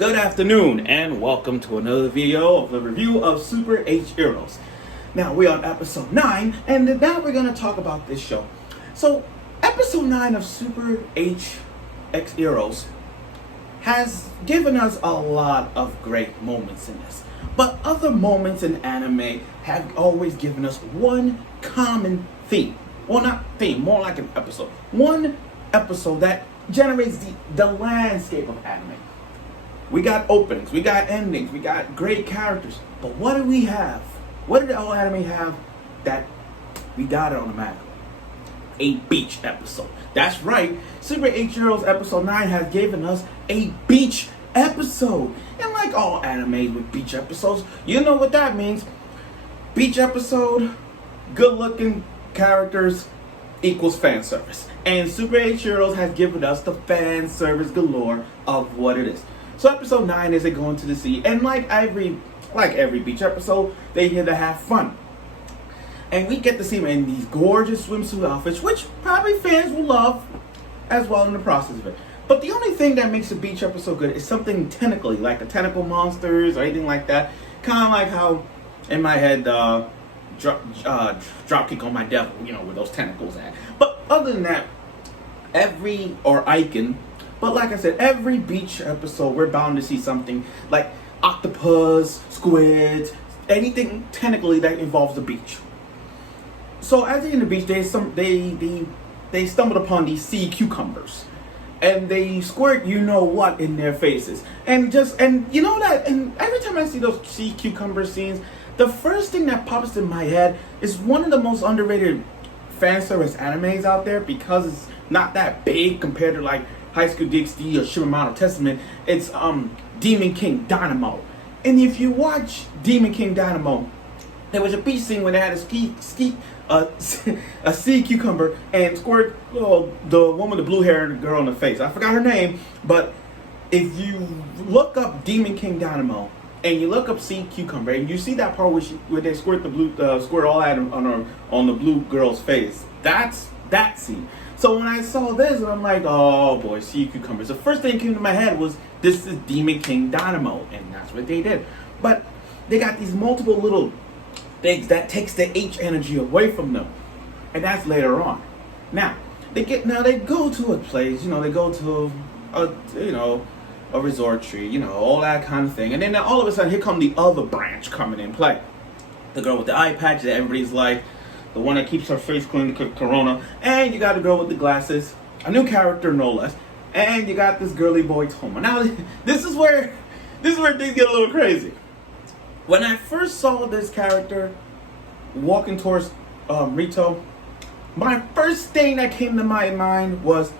Good afternoon and welcome to another video of the review of Super HxEros. Now we're on episode 9 and now we're going to talk about this show. So episode 9 of Super HxEros has given us a lot of great moments in this. But other moments in anime have always given us one common theme. Well, not theme, more like an episode. One episode that generates the landscape of anime. We got openings, we got endings, we got great characters. But what do we have? What did all anime have that we got it on the map? A beach episode. That's right. Super HxEros episode 9 has given us a beach episode. And like all animes with beach episodes, you know what that means. Beach episode, good looking characters equals fan service. And Super HxEros has given us the fan service galore of what it is. So episode 9 is going to the sea, and like every beach episode, they here to have fun. And we get to see them in these gorgeous swimsuit outfits, which probably fans will love as well in the process of it. But the only thing that makes a beach episode good is something tentacly, like the tentacle monsters or anything like that. Kind of like how in my head, Dropkick on My Devil, you know, where those tentacles at. But other than that, but like I said, every beach episode, we're bound to see something like octopus, squids, anything tentacly that involves the beach. So as they're in the beach, they stumbled upon these sea cucumbers, and they squirt you know what in their faces, and you know that. And every time I see those sea cucumber scenes, the first thing that pops in my head is one of the most underrated fan service animes out there, because it's not that big compared to like High School DxD or Shimamaro Testament. It's Demon King Dynamo. And if you watch Demon King Dynamo, there was a beach scene where they had a sea cucumber and squirt the woman with the blue hair and the girl in the face. I forgot her name, but if you look up Demon King Dynamo and you look up sea cucumber and you see that part where they squirt squirt all that on the blue girl's face, that's that scene. So when I saw this, I'm like, oh boy, sea cucumbers. The first thing that came to my head was, this is Demon King Dynamo, and that's what they did. But they got these multiple little things that takes the H energy away from them, and that's later on. Now they go to a place, they go to a resort tree, all that kind of thing, and then all of a sudden here come the other branch coming in play. The girl with the eye patch that everybody's like, the one that keeps her face clean because Corona, and you got the girl with the glasses, a new character no less, and you got this girly boy Toma. Now this is where things get a little crazy. When I first saw this character walking towards Rito, my first thing that came to my mind was,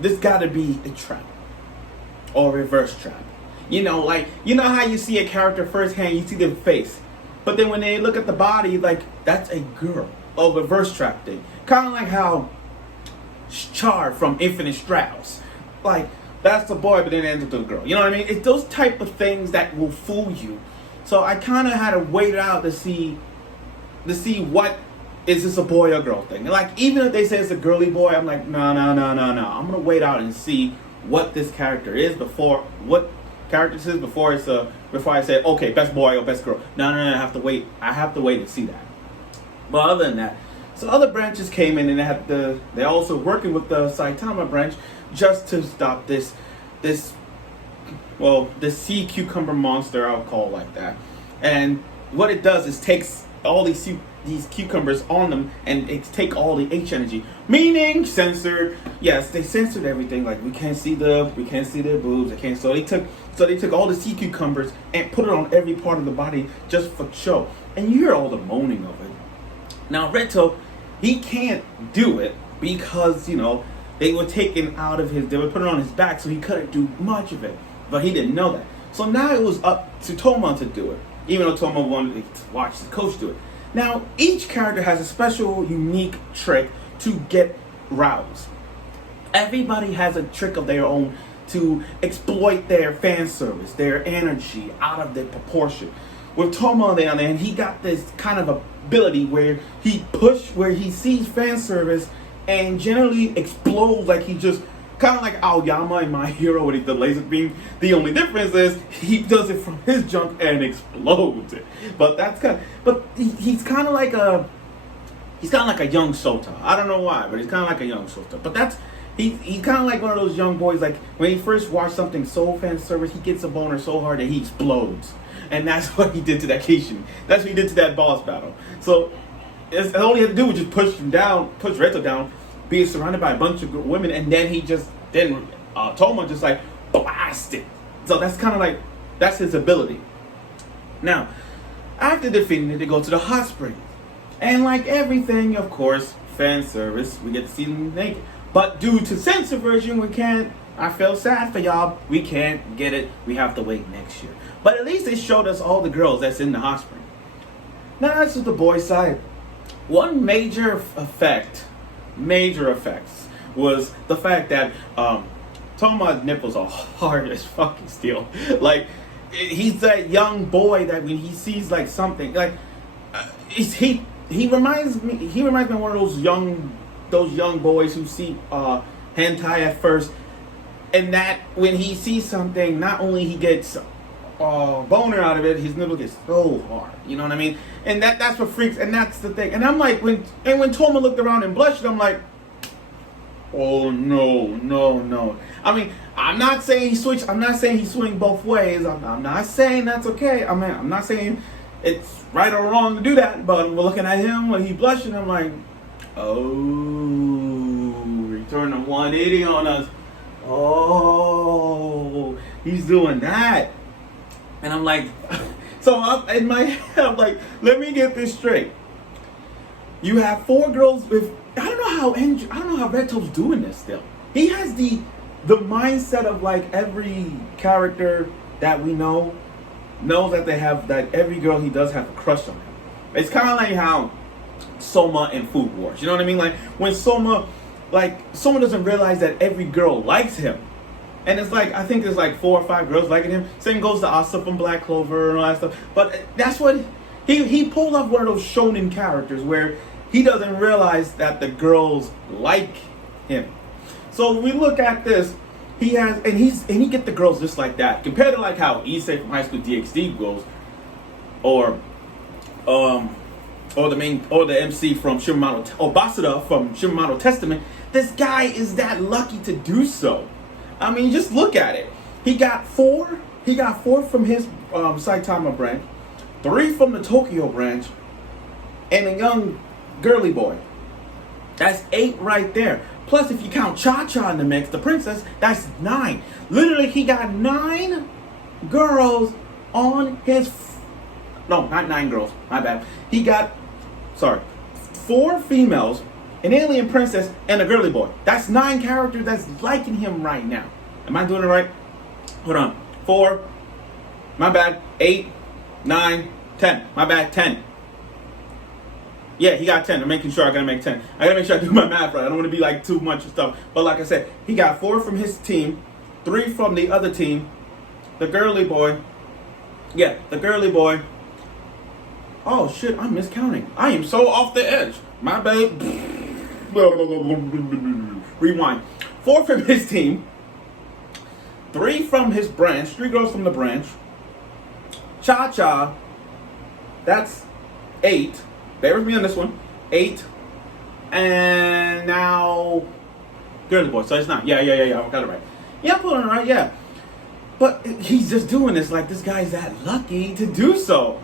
this gotta be a trap or a reverse trap. You know how you see a character firsthand, you see their face. But then when they look at the body, like, that's a girl. Oh, reverse trap thing. Kind of like how Char from Infinite Stratos. Like, that's the boy, but then it ends up to the girl. You know what I mean? It's those type of things that will fool you. So I kind of had to wait out to see what, is this a boy or girl thing. And like, even if they say it's a girly boy, I'm like, no. I'm going to wait out and see what this character is before I say, okay, best boy or best girl. No, I have to wait. I have to wait and see that. But other than that, so other branches came in, and they're also working with the Saitama branch just to stop this sea cucumber monster, I'll call it like that. And what it does is takes all these cucumbers on them, and it take all the H energy, meaning censored. Yes, they censored everything. Like, we can't see their boobs. So they took all the sea cucumbers and put it on every part of the body just for show. And you hear all the moaning of it. Now Reto, he can't do it because they were taken out of they were put it on his back, so he couldn't do much of it. But he didn't know that. So now it was up to Toma to do it, even though Toma wanted to watch the coach do it. Now, each character has a special, unique trick to get roused. Everybody has a trick of their own to exploit their fan service, their energy out of their proportion. With Toma on the other hand, he got this kind of ability where he sees fan service and generally explodes, like he just Kind of like Aoyama in My Hero when he the laser beam. The only difference is he does it from his junk and explodes it. But that's kind of, but he's kind of like a young Sota. I don't know why, but he's kind of like a young Sota. But that's he's kind of like one of those young boys. Like when he first watched something so fan service, he gets a boner so hard that he explodes. And that's what he did to that Keishin. That's what he did to that boss battle. So all he had to do was just push Reto down, being surrounded by a bunch of women, and then Toma just like blast it. So that's kind of like, that's his ability. Now, after defeating it, they go to the hot spring. And like everything, of course, fan service, we get to see them naked. But due to censor version, we can't, I feel sad for y'all, we can't get it. We have to wait next year. But at least they showed us all the girls that's in the hot spring. Now, this is the boys' side. One major effects, was the fact that Toma's nipples are hard as fucking steel. Like, he's that young boy that when he sees like something, like he reminds me of one of those young boys who see hentai at first, and that when he sees something, not only he gets boner out of it, his nipple gets so hard. You know what I mean? And that's what freaks. And that's the thing. And I'm like, when Toma looked around and blushed, I'm like, oh no. I mean, I'm not saying he switched. I'm not saying he swing both ways. I'm not saying that's okay. I mean, I'm not saying it's right or wrong to do that. But we're looking at him when he blushing. I'm like, oh, he turned a 180 on us. Oh, he's doing that. And I'm like, so in my head, I'm like, let me get this straight. You have 4 girls with, I don't know how Red Toad's doing this still. He has the mindset of like every character that we knows that they have, that every girl he does have a crush on him. It's kind of like how Soma in Food Wars. You know what I mean? Like when Soma doesn't realize that every girl likes him. And it's like, I think there's like 4 or 5 girls liking him. Same goes to Asa from Black Clover and all that stuff. But that's what, he pulled off one of those shonen characters where he doesn't realize that the girls like him. So we look at this, he get the girls just like that. Compared to like how Issei from High School DxD goes, or the MC from Shimamaro, or Basuda from Shimamaro Testament. This guy is that lucky to do so. I mean, just look at it. He got 4 from his Saitama branch, 3 from the Tokyo branch, and a young girly boy. That's 8 right there. Plus, if you count Cha-Cha in the mix, the princess, that's 9. Literally, he got 9 girls on his... No, not 9 girls. My bad. He got, 4 females, an alien princess, and a girly boy. That's 9 characters that's liking him right now. Am I doing it right? Hold on. 4. My bad. 8, 9, 10. My bad. 10. Yeah, he got 10. I'm making sure I gotta make 10. I gotta make sure I do my math right. I don't want to be like too much stuff. But like I said, he got 4 from his team, 3 from the other team. The girly boy. Yeah, the girly boy. Oh shit, I'm miscounting. I am so off the edge. My bad. Rewind. 4 from his team, 3 from his branch, 3 girls from the branch. Cha-Cha, that's 8. Bear with me on this one. 8. And now girly boy. So it's not. Yeah. I got it right. Yeah, I'm pulling it right. Yeah. But he's just doing this like this guy's that lucky to do so.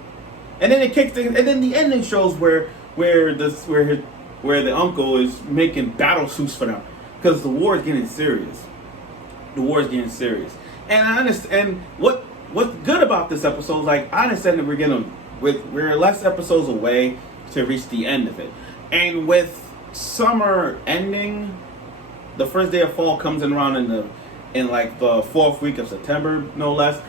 And then it kicks in, and then the ending shows where the uncle is making battle suits for them because the war is getting serious. The war is getting serious. And I understand what's good about this episode is like I understand that we're less episodes away to reach the end of it. And with summer ending, the first day of fall comes in around in like the 4th week of September, no less.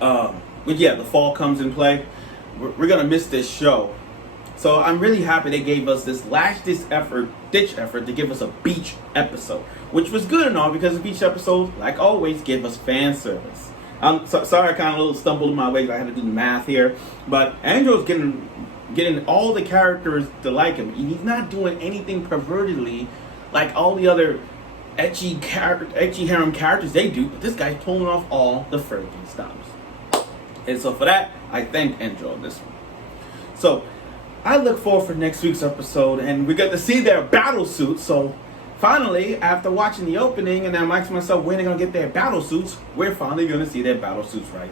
But yeah, the fall comes in play. We're gonna miss this show. So I'm really happy they gave us this ditch effort to give us a beach episode, which was good and all because the beach episode, like always, gave us fan service. I'm sorry I kind of a little stumbled in my way. I had to do the math here, but Andrew's getting all the characters to like him. He's not doing anything pervertedly like all the other ecchi harem characters they do, but this guy's pulling off all the freaking stops. And so for that, I thank and enjoy this one. So I look forward for next week's episode, and we get to see their battle suits. So finally, after watching the opening, and I'm asking myself when they're gonna get their battle suits, we're finally gonna see their battle suits right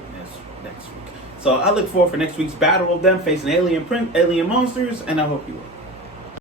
next week. So I look forward for next week's battle of them facing alien monsters, and I hope you will.